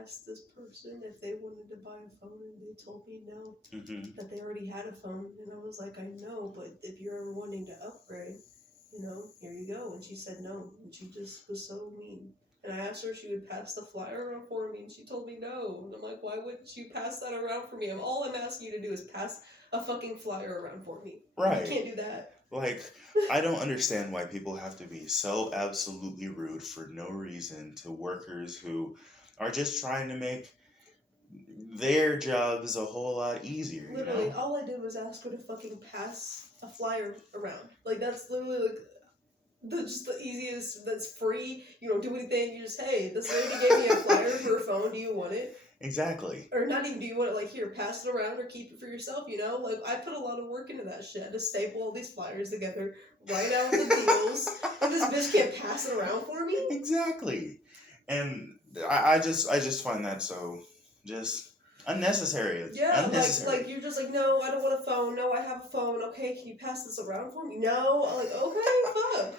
asked this person if they wanted to buy a phone, and they told me no, Mm-hmm. that they already had a phone. And I was like, I know, but if you're ever wanting to upgrade, here you go. And she said no, and she just was so mean. And I asked her if she would pass the flyer around for me, and she told me no. And I'm like, why wouldn't you pass that around for me? All I'm asking you to do is pass a fucking flyer around for me. Right. You can't do that. Like, I don't understand why people have to be so absolutely rude for no reason to workers who are just trying to make their jobs a whole lot easier, Literally, all I did was ask her to fucking pass a flyer around. Like, that's literally, like, just the easiest. That's free. You don't do anything. You just, hey, this lady gave me a flyer for her phone. Do you want it? Exactly. Or not even do you want it, like, here, pass it around or keep it for yourself, Like, I put a lot of work into that shit. To staple all these flyers together, write out the deals, and this bitch can't pass it around for me? Exactly. And I just find that so just unnecessary. Yeah, unnecessary. like you're just like, no, I don't want a phone. No, I have a phone. Okay, can you pass this around for me? No. I'm like, okay, fuck.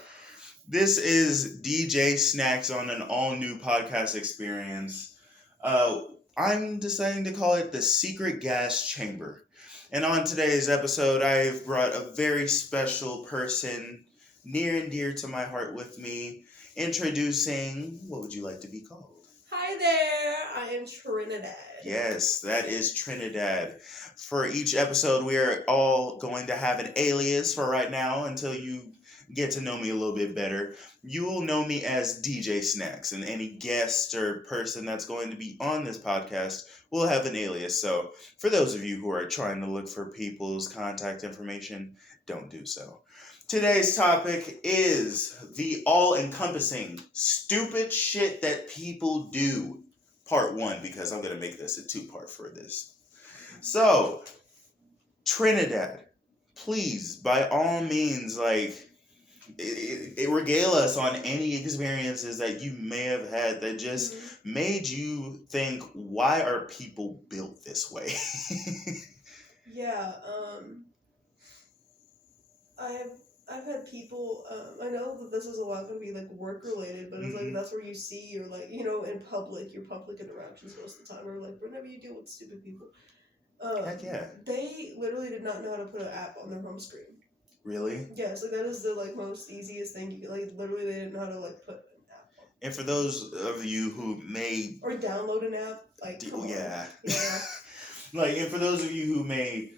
This is DJ Snacks on an all-new podcast experience. I'm deciding to call it the Secret Gas Chamber. And on today's episode, I've brought a very special person near and dear to my heart with me, introducing, what would you like to be called? Hi there, I am Trinidad. Yes, that is Trinidad. For each episode, we are all going to have an alias for right now until you get to know me a little bit better. You will know me as DJ Snacks, and any guest or person that's going to be on this podcast will have an alias. So, for those of you who are trying to look for people's contact information, don't do so. Today's topic is the all-encompassing stupid shit that people do. Part 1, because I'm going to make this a 2-part for this. So, Trinidad, please, by all means, it regale us on any experiences that you may have had that just made you think, why are people built this way? Yeah, I've had people, I know that this is a lot going to be, like, work-related, but it's, like, that's where you see your, like, in public, your public interactions most of the time, or, like, whenever you deal with stupid people. Heck yeah. They literally did not know how to put an app on their home screen. Really? Yes, like, that is the, like, most easiest thing you can, like, literally they didn't know how to, like, put an app on. And for those of you who may... Or download an app, like, yeah. Yeah. Like, and for those of you who may...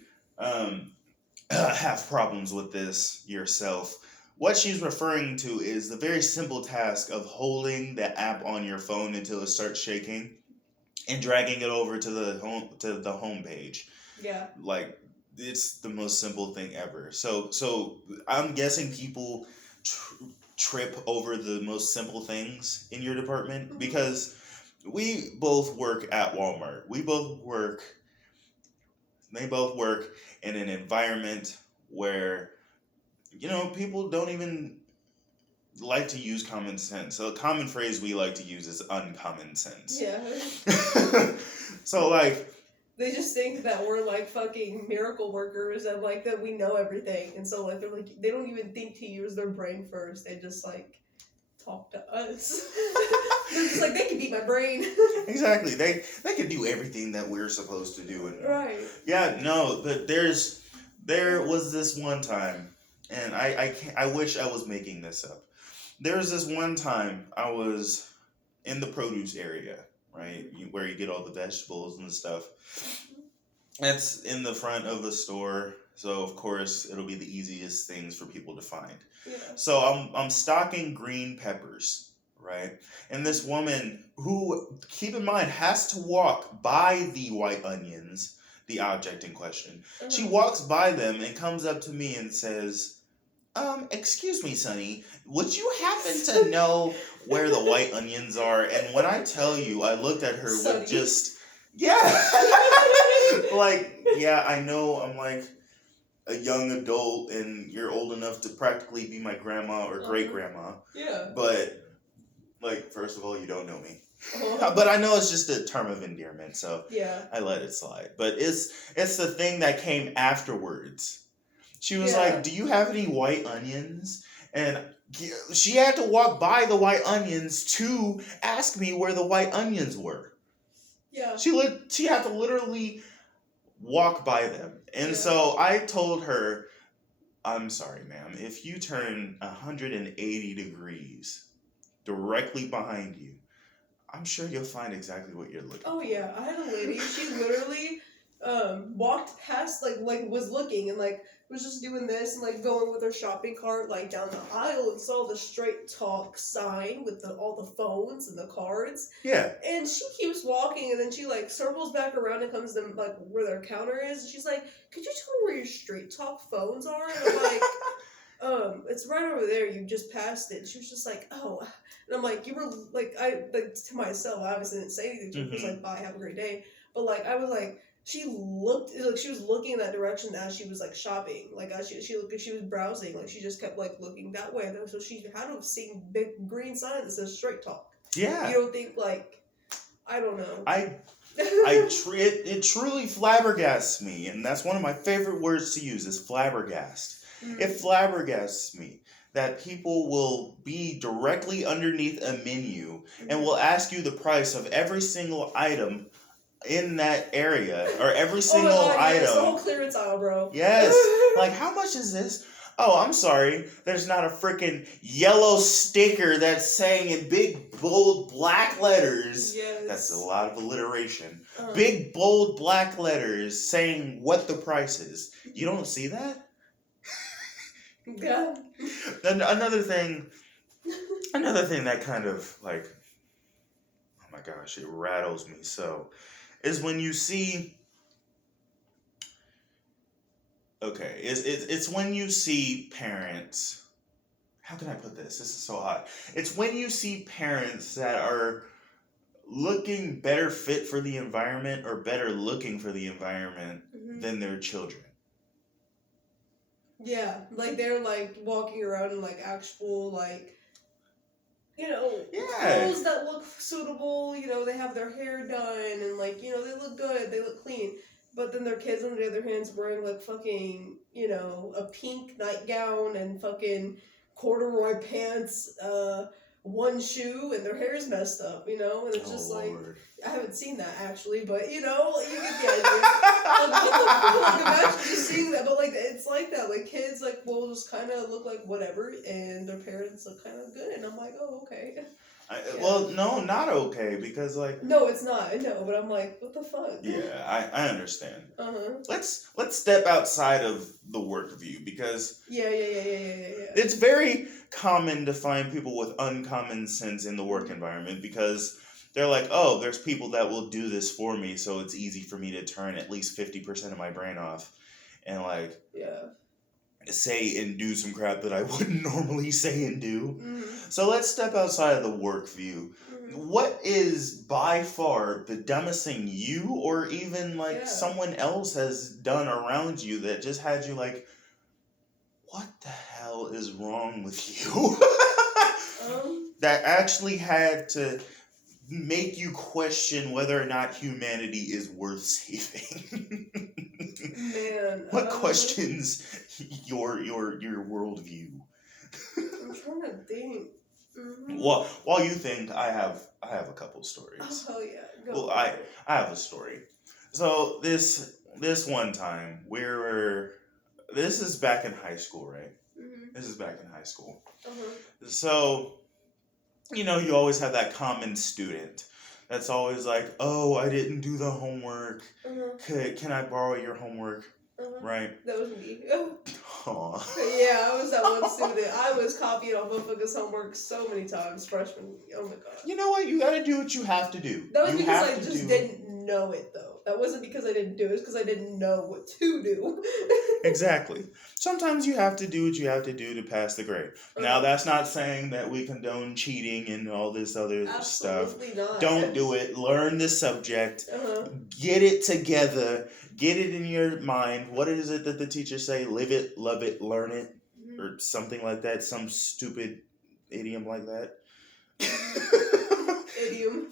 have problems with this yourself. What she's referring to is the very simple task of holding the app on your phone until it starts shaking and dragging it over to the home page. Yeah. Like, it's the most simple thing ever. So I'm guessing people trip over the most simple things in your department because we both work at Walmart. They both work in an environment where, people don't even like to use common sense. So a common phrase we like to use is uncommon sense. Yeah. So, like... They just think that we're, like, fucking miracle workers and, like, that we know everything. And so, like, they don't even think to use their brain first. They just, like, talk to us. They're just like, they can beat my brain. Exactly. They can do everything that we're supposed to do. And, right. Yeah, no, but there was this one time, and I wish I was making this up. There was this one time I was in the produce area, right, where you get all the vegetables and stuff. That's in the front of the store, so of course it'll be the easiest things for people to find. Yeah. So I'm stocking green peppers, right? And this woman who, keep in mind, has to walk by the white onions, the object in question. She walks by them and comes up to me and says, excuse me, Sonny, would you happen to know where the white onions are? And when I tell you, I looked at her Sonny. With just, yeah. Like, yeah, I know I'm like a young adult and you're old enough to practically be my grandma or great-grandma. Yeah. But, like, first of all, you don't know me. But I know it's just a term of endearment, so yeah. I let it slide. But it's the thing that came afterwards. She was like, do you have any white onions? And she had to walk by the white onions to ask me where the white onions were. Yeah. She had to literally walk by them. And so I told her, I'm sorry, ma'am, if you turn 180 degrees directly behind you, I'm sure you'll find exactly what you're looking for. Oh yeah, I had a lady. She literally walked past, like was looking and like was just doing this and like going with her shopping cart like down the aisle and saw the Straight Talk sign with all the phones and the cards. Yeah. And she keeps walking and then she like circles back around and comes to like where their counter is. And she's like, "Could you tell me where your Straight Talk phones are?" And I'm like, it's right over there. You just passed it. She was just like, "Oh," and I'm like, "You were like, I like to myself. I obviously didn't say anything to her. Just like, bye, have a great day." But like, I was like, she looked like she was looking in that direction as she was like shopping. Like as she looked, she was browsing. Like she just kept like looking that way. So she had to have seen big green sign that says Straight Talk. Yeah. You don't think like, I don't know. It truly flabbergasts me, and that's one of my favorite words to use is flabbergast. It flabbergasts me that people will be directly underneath a menu and will ask you the price of every single item in that area, or every single item. Yes, the whole clearance aisle, bro. Yes. Like, how much is this? Oh, I'm sorry. There's not a freaking yellow sticker that's saying in big, bold, black letters. Yes. That's a lot of alliteration. Big, bold, black letters saying what the price is. You don't see that? Yeah. Another thing that kind of like, oh my gosh, it rattles me so, is when you see, okay, it's when you see parents, how can I put this? This is so odd. It's when you see parents that are looking better fit for the environment or better looking for the environment than their children. Yeah, like they're like walking around in like actual like, you know, clothes that look suitable. You know, they have their hair done and like, you know, they look good, they look clean. But then their kids, on the other hand, wearing like fucking, you know, a pink nightgown and fucking corduroy pants, one shoe, and their hair's messed up, you know? And it's just like, I haven't seen that actually, but you know, you get the idea. Like, what the fuck? Like, imagine just seeing that, but like, it's like that. Like, kids, like, will just kind of look like whatever, and their parents look kind of good, and I'm like, oh, okay. Well, no, not okay, because like... No, it's not, I know, but I'm like, what the fuck? Yeah, I understand. Uh-huh. Let's step outside of the work view, because... Yeah. It's very common to find people with uncommon sense in the work environment, because they're like, oh, there's people that will do this for me, so it's easy for me to turn at least 50% of my brain off, and like... Yeah. Say and do some crap that I wouldn't normally say and do. So let's step outside of the work view. What is by far the dumbest thing you or even like someone else has done around you that just had you like, what the hell is wrong with you? That actually had to make you question whether or not humanity is worth saving. Man, what questions your worldview? I'm trying to think. Well, while you think, I have a couple stories. Oh yeah, go. Well, I have a story. So this one time this is back in high school, right? This is back in high school. So, you know, you always have that common student that's always like, oh, I didn't do the homework. Can I borrow your homework? Right? That was me. Aww. Yeah, I was that one student. I was copying off motherfuckers' homework so many times, freshman. Oh my god. You know what? You gotta do what you have to do. That was because I just didn't know it, though. That wasn't because I didn't do it. It's because I didn't know what to do. Exactly. Sometimes you have to do what you have to do to pass the grade. Now, that's not saying that we condone cheating and all this other stuff. Not. Don't do it. Learn the subject. Get it together. Get it in your mind. What is it that the teachers say? Live it, love it, learn it. Or something like that. Some stupid idiom like that. Idiom.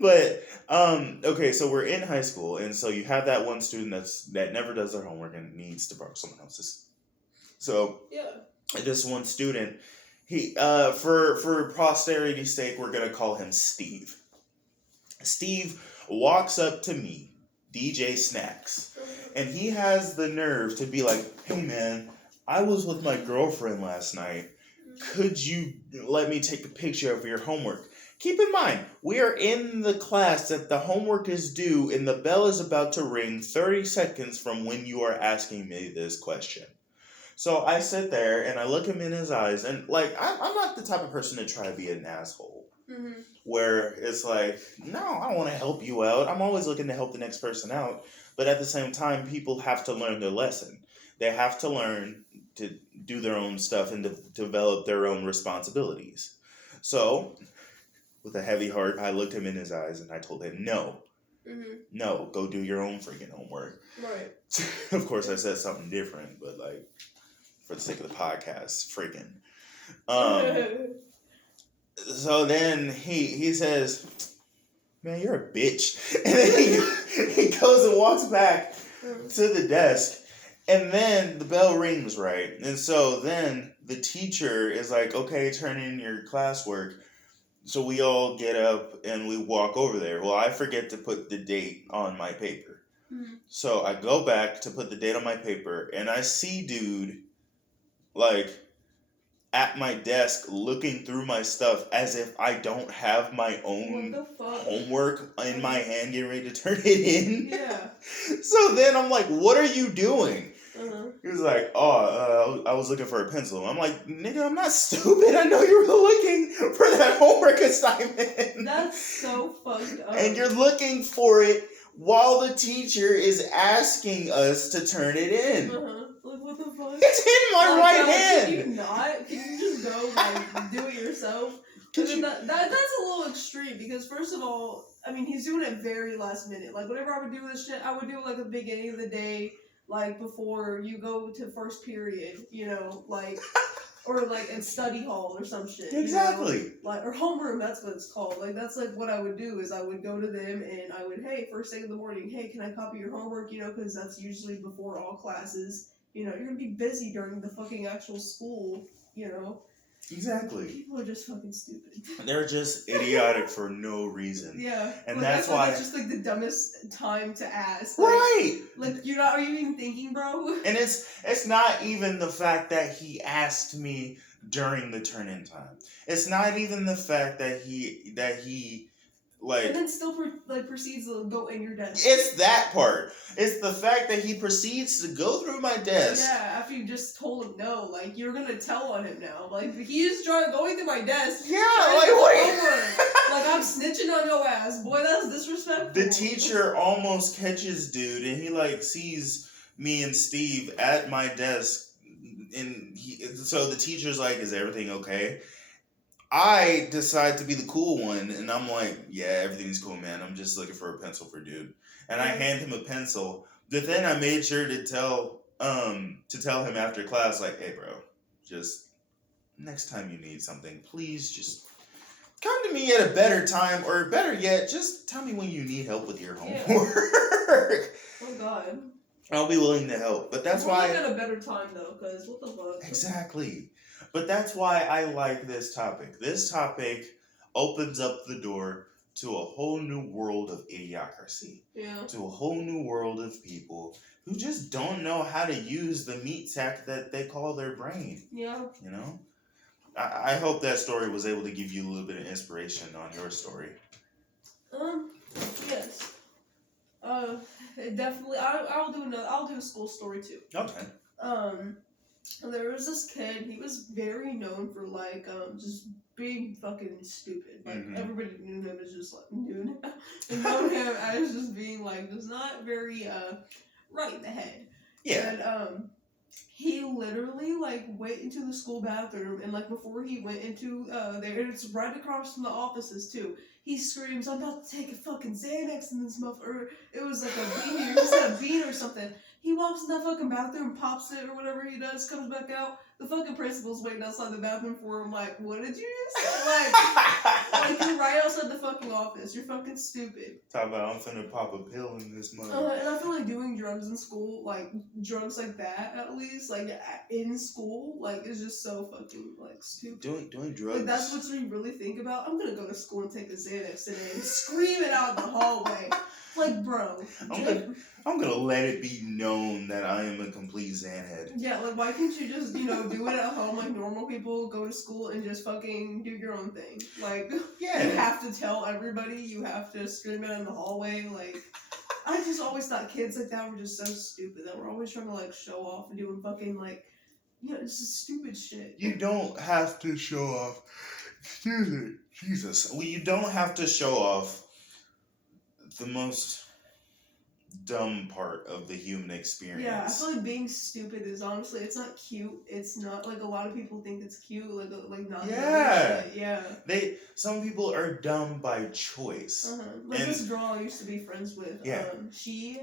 But okay, so we're in high school, and so you have that one student that never does their homework and needs to borrow someone else's. So this one student, he for posterity's sake, we're gonna call him Steve. Steve walks up to me, DJ Snacks, and he has the nerve to be like, "Hey man, I was with my girlfriend last night. Could you let me take a picture of your homework?" Keep in mind, we are in the class that the homework is due and the bell is about to ring 30 seconds from when you are asking me this question. So I sit there and I look him in his eyes, and like, I'm not the type of person to try to be an asshole. Mm-hmm. Where it's like, no, I don't want to help you out. I'm always looking to help the next person out. But at the same time, people have to learn their lesson. They have to learn to do their own stuff and to develop their own responsibilities. So, with a heavy heart, I looked him in his eyes and I told him, no, no, go do your own freaking homework. Right. Of course, I said something different, but like, for the sake of the podcast, freaking. So then he says, "Man, you're a bitch." And then he goes and walks back to the desk. And then the bell rings, right? And so then the teacher is like, "Okay, turn in your classwork." So we all get up and we walk over there. Well, I forget to put the date on my paper. So I go back to put the date on my paper and I see dude like at my desk looking through my stuff as if I don't have my own homework in my hand getting ready to turn it in. Yeah. So then I'm like, "What are you doing?" He was like, I was looking for a pencil. I'm like, "Nigga, I'm not stupid. I know you were looking for that homework assignment." That's so fucked up. And you're looking for it while the teacher is asking us to turn it in. Like, what the fuck? It's in my right hand. Can you not? Can you just go, like, do it yourself? That's a little extreme, because first of all, I mean, he's doing it very last minute. Like, whenever I would do this shit, I would do it, like, at the beginning of the day, like, before you go to first period, you know, like, or, like, in study hall or some shit. Exactly. You know? Like, or homeroom, that's what it's called. Like, that's, like, what I would do, is I would go to them, and I would, "Hey, first thing in the morning, hey, can I copy your homework?" You know, because that's usually before all classes. You know, you're gonna be busy during the fucking actual school, you know. Exactly. People are just fucking stupid. They're just idiotic for no reason. Yeah. And like, that's why that's just like the dumbest time to ask. Right. Like are you even thinking, bro? And it's not even the fact that he asked me during the turn-in time. It's not even the fact that he like, and then still proceeds to go in your desk. It's that part. It's the fact that he proceeds to go through my desk. Yeah, after you just told him no, like, you're gonna tell on him now. Like, he's going through my desk. Yeah, like, wait. Like, I'm snitching on your ass. Boy, that's disrespectful. The teacher almost catches dude, and he, like, sees me and Steve at my desk, and so the teacher's like, "Is everything okay?" I decide to be the cool one, and I'm like, "Yeah, everything's cool, man. I'm just looking for a pencil for dude." And I hand him a pencil. But then I made sure to tell him after class, like, "Hey, bro, just next time you need something, please just come to me at a better time, or better yet, just tell me when you need help with your homework." Oh God. I'll be willing to help, but that's why. At a better time though, because what the fuck? Exactly. But that's why I like this topic. This topic opens up the door to a whole new world of idiocracy. Yeah. To a whole new world of people who just don't know how to use the meat sack that they call their brain. Yeah. You know? I hope that story was able to give you a little bit of inspiration on your story. Yes. Definitely. I'll do a school story too. Okay. There was this kid. He was very known for like just being fucking stupid. Like everybody knew him as just like known him as just being like just not very right in the head. Yeah. And he literally like went into the school bathroom, and like before he went into there, it's right across from the offices too. He screams, "I'm about to take a fucking Xanax in this or it was like a bean, he just had a bean or something." He walks in that fucking bathroom, pops it or whatever he does, comes back out, The fucking principal's waiting outside the bathroom for him. Like, what did you just say? Like you're right outside the fucking office. You're fucking stupid. Talk about I'm finna pop a pill in this month. And I feel like doing drugs in school, like drugs like that, at least, like in school, like is just so fucking like stupid. Doing drugs. Like that's what you really think about. I'm gonna go to school and take a Xanax today and scream it out in the hallway. Like, bro. I'm gonna let it be known that I am a complete Xanhead. Yeah, like why can't you just, do it at home like normal people, go to school and just fucking do your own thing? Like, yeah. You have to tell everybody, you have to scream it in the hallway, like, I just always thought kids like that were just so stupid, that we're always trying to like show off and doing fucking like, it's just stupid shit. You don't have to show off. Excuse me. Jesus. Well, you don't have to show off the most dumb part of the human experience. Yeah, I feel like being stupid is honestly, it's not cute. It's not like a lot of people think it's cute, like not. Yeah. Shit. Yeah. Some people are dumb by choice. Like this girl I used to be friends with. Yeah. She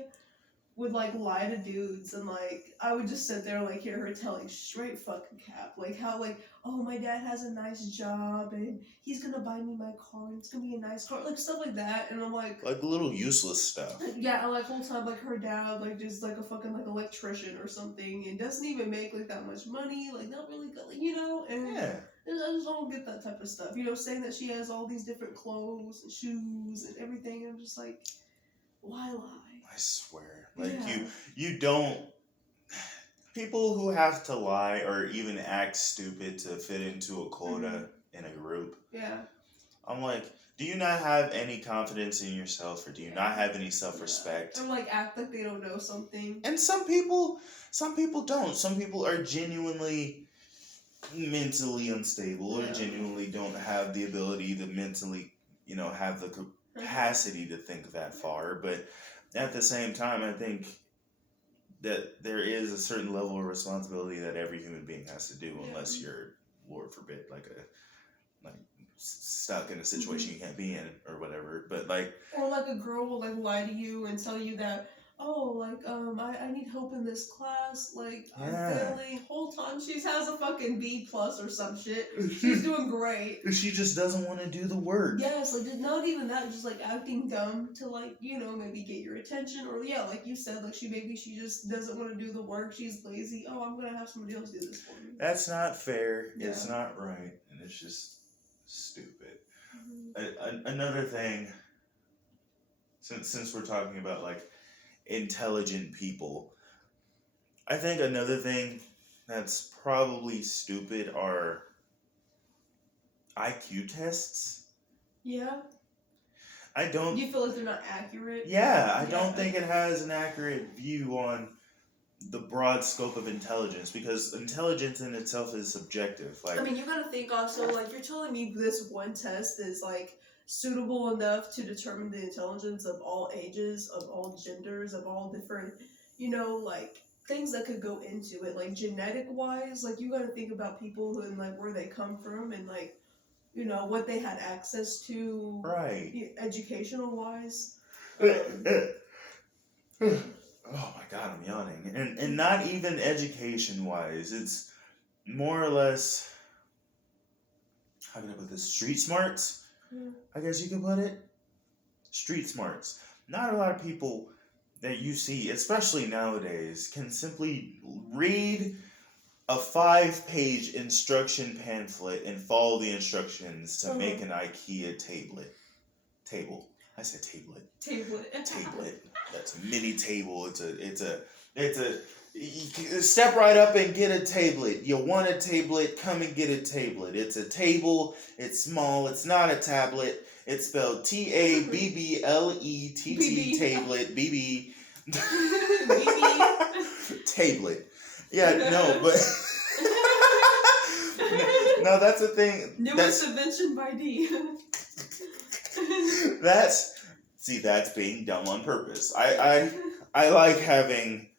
would like lie to dudes, and like I would just sit there and like hear her telling straight fucking cap, like how like, oh, my dad has a nice job and he's gonna buy me my car and it's gonna be a nice car, like stuff like that, and I'm like little useless stuff. Yeah, and like whole time like her dad like just like a fucking like electrician or something and doesn't even make like that much money, like not really good, like, and yeah. I just don't get that type of stuff, saying that she has all these different clothes and shoes and everything, and I'm just like, why lie? I swear. Like, you don't... People who have to lie or even act stupid to fit into a quota in a group. Yeah. I'm like, do you not have any confidence in yourself, or do you not have any self-respect? Or like act like they don't know something. And some people don't. Some people are genuinely mentally unstable, or genuinely don't have the ability to mentally, have the capacity to think that far. But at the same time, I think that there is a certain level of responsibility that every human being has to do, unless you're, Lord forbid, like stuck in a situation you can't be in or whatever. But like, or like a girl will like lie to you and tell you that, oh, like I need help in this class, like I'm failing. Whole time she has a fucking B+ or some shit. She's doing great. She just doesn't want to do the work. Yes, like not even that, just like acting dumb to like, maybe get your attention, or like you said, like she just doesn't want to do the work, she's lazy. Oh, I'm gonna have somebody else do this for me. That's not fair. Yeah. It's not right, and it's just stupid. Another thing, since we're talking about like intelligent people, I think another thing that's probably stupid are IQ tests. Yeah. You feel like they're not accurate? Yeah, I don't think it has an accurate view on the broad scope of intelligence, because intelligence in itself is subjective. Like, I mean, you gotta think also, like, you're telling me this one test is like suitable enough to determine the intelligence of all ages, of all genders, of all different, like things that could go into it, like genetic wise. Like, you gotta think about people and like where they come from and like, what they had access to, right? Educational wise. Oh my god, I'm yawning. And not even education wise. It's more or less, how can I put this? Street smarts? I guess you could put it. Street smarts. Not a lot of people that you see, especially nowadays, can simply read a 5-page instruction pamphlet and follow the instructions to make an IKEA table. I said tablet. Tablet. That's a mini table. It's a you step right up and get a tablet. You want a tablet? Come and get a tablet. It's a table. It's small. It's not a tablet. It's spelled TABBLETT tablet. BB. Tablet. Yeah, no, but no, that's a thing. Newest invention by D. That's being dumb on purpose. I like having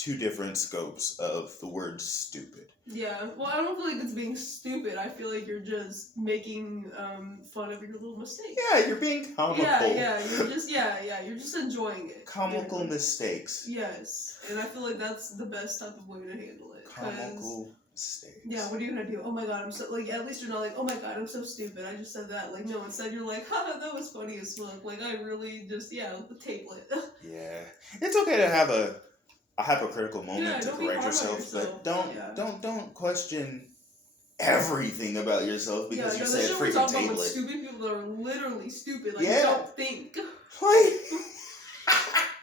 two different scopes of the word stupid. Yeah, well, I don't feel like it's being stupid. I feel like you're just making fun of your little mistakes. Yeah, you're being comical. You're just enjoying it. Comical mistakes. Yes, and I feel like that's the best type of way to handle it. Comical mistakes. Yeah, what are you gonna do? Oh my god, I'm so, like, at least you're not like, oh my god, I'm so stupid, I just said that. Like, no, instead you're like, haha, that was funny as fuck. Like, I really just, table it. Yeah. It's okay to have a hypocritical moment to don't be correct hard on yourself, but don't question everything about yourself because you the said shit we're freaking talking about table with it. stupid people that are literally stupid. Like, Yeah. don't think. Like,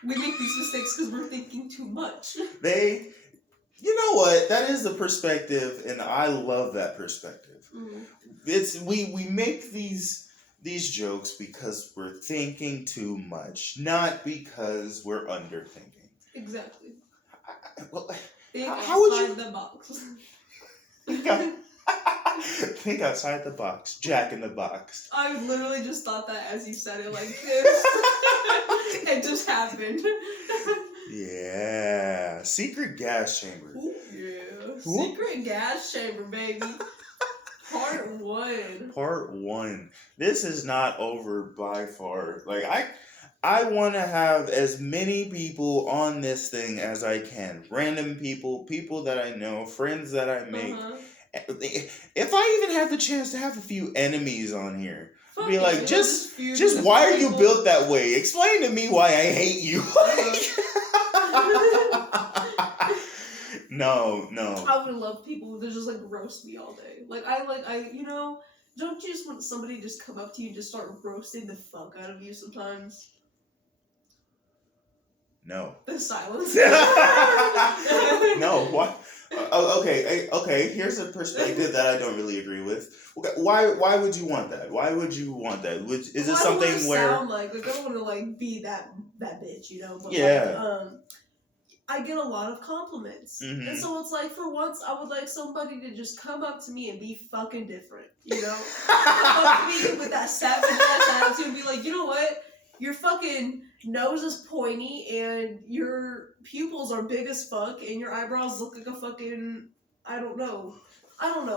We make these mistakes because we're thinking too much. You know what? That is the perspective, and I love that perspective. Mm. It's we make these jokes because we're thinking too much, not because we're underthinking. Exactly. How would you the box? think outside the box, Jack in the Box? I literally just thought that as you said it like this. It just happened. Yeah, secret gas chamber. Ooh, yeah, secret gas chamber, baby. Part 1. Part 1. This is not over by far. Like I want to have as many people on this thing as I can. Random people that I know, friends that I make. If I even have the chance to have a few enemies on here, be like, just why are you built that way? Explain to me why I hate you. No. I would love people to just like roast me all day. Like I don't you just want somebody to just come up to you and just start roasting the fuck out of you sometimes? No. The silence. No. What? Okay. Here's a perspective that I don't really agree with. Why would you want that? Why would you want that? Is it something where sound like I don't want to like be that bitch, you know? But yeah. Like, I get a lot of compliments, and so it's like for once I would like somebody to just come up to me and be fucking different, you know? Come up to me with that savage ass attitude and be like, you know what? Your fucking nose is pointy and your pupils are big as fuck and your eyebrows look like a fucking I don't know,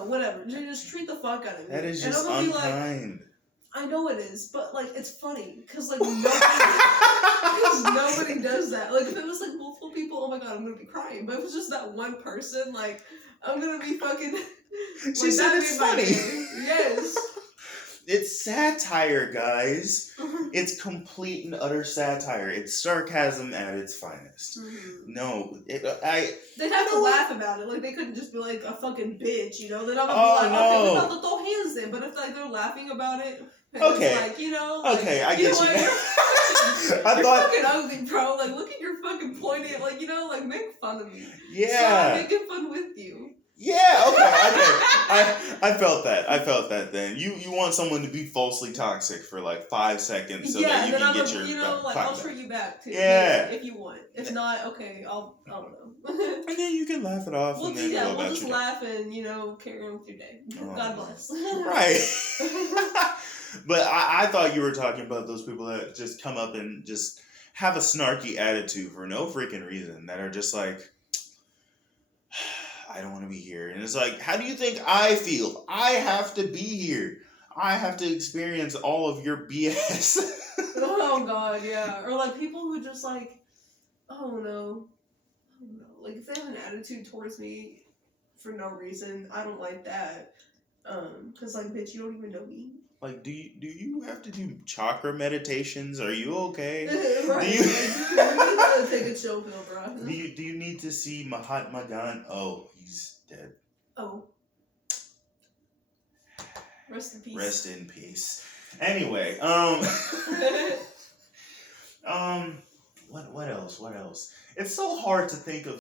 whatever. Just treat the fuck out of me. That is and just I'm gonna unkind. Be like, I know it is, but like it's funny because like nobody does that. Like if it was like multiple people, oh my god, I'm gonna be crying. But if it's just that one person, like I'm gonna be fucking. She said it's funny. Yes. It's satire, guys. It's complete and utter satire. It's sarcasm at its finest. No, they'd have to laugh about it. Like they couldn't just be like a fucking bitch, you know? They're not gonna be like, no. okay, we're about to throw hands in. But if like they're laughing about it, okay, it's like, you know, like, okay, I get you. You're fucking ugly, bro. Like look at your fucking pointy, like you know, like make fun of me. Yeah, so I'm making fun with you. Yeah, okay. I felt that then. You want someone to be falsely toxic for like 5 seconds so that you can get your I'll treat you back too. Yeah. If you want. If not, okay, I don't know. And then you can laugh it off we'll just laugh and, carry on with your day. God bless. Right. But I thought you were talking about those people that just come up and just have a snarky attitude for no freaking reason, that are just like, I don't want to be here. And it's like, how do you think I feel? I have to be here. I have to experience all of your BS. Oh, God, yeah. Or, like, people who just, like, oh, no. Like, if they have an attitude towards me for no reason, I don't like that. Because, like, bitch, you don't even know me. Like, do you have to do chakra meditations? Are you okay? Right. You need to take a chill pill, bro. Do you need to see Mahatma Gandhi? Oh, he's dead. Oh. Rest in peace. Rest in peace. Anyway, what else? It's so hard to think of